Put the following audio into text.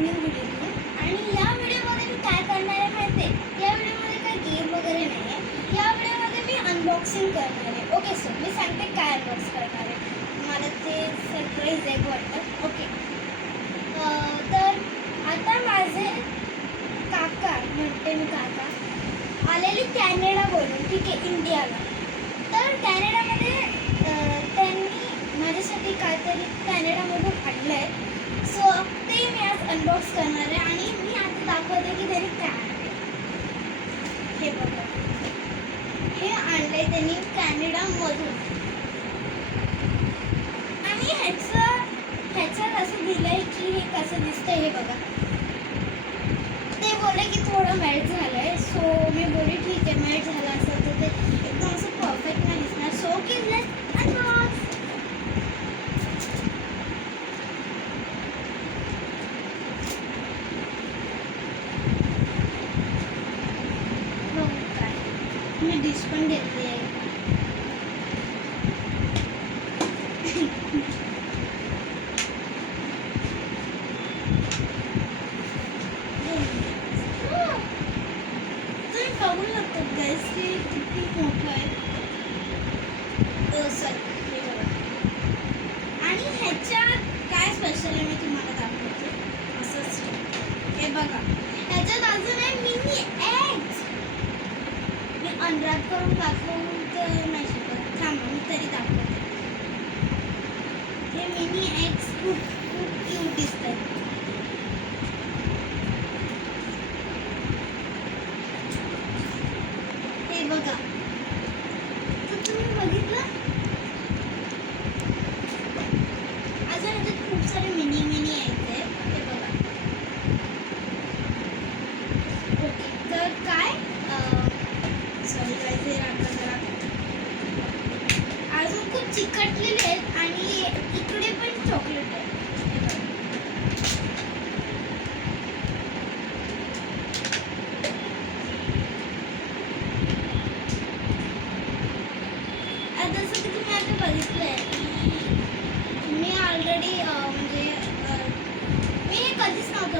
New video घेऊन. आणि या व्हिडिओमध्ये मी काय करणार आहे माहिती आहे? या व्हिडिओमध्ये काही गेम वगैरे नाही आहे. या व्हिडिओमध्ये मी अनबॉक्सिंग करणार आहे. ओके सो मी सांगते काय अनबॉक्स करणार आहे. मला ते सरप्राईज आहे वाटतं. ओके, तर आता माझे काका, म्हणते मी काका, आलेले कॅनडा बोलून, ठीक आहे, इंडियाला. तर कॅनडामध्ये त्यांनी माझ्यासाठी काहीतरी कॅनडामधून आणलं आहे. सो ते मी आज अनबॉक्स करणार आहे आणि मी आता दाखवते की त्यांनी काय आणलं. हे बघा, हे आणलं आहे त्यांनी कॅनडामधून. आणि ह्याच्यात असं दिलं आहे की हे कसं दिसतं हे बघा. ते बोलले की थोडं मेल्ट झालं आहे. सो मी बोलली ठीक आहे, मेल्ट झालं असं तर ते एकदम असं परफेक्ट नाही दिसणार. सो की लेट्स अनबॉक्स. काय मी डिश पण घेतली आहे. तुम्ही बघू शकता गॅस किती मोठं आहे. हे बघा. आणि ह्याच्यात काय स्पेशल आहे मी तुम्हाला दाखवते. असंच हे बघा, ह्याच्यात अजून आहे मिनी एग्स. मी अनरॅप करून दाखवून तर नाही शकत. थांबा, मी तरी दाखवते. हे मिनी एग्स खूप खूप क्यूट दिसतात. हे बघा, तर तुम्ही बघितलं. अजून ह्याच्यात खूप सारे मिनी मिनी एग्स आहेत. हे बघा. ओके, तर काय सॉरी गाईज, हे आता जरा अजून खूप चिकटलेले आहेत आणि इकडे पण चॉकलेट आहे. हे बघा. जसं की तुम्ही आता बघितलंय, मी ऑलरेडी म्हणजे मी हे कधीच नव्हतं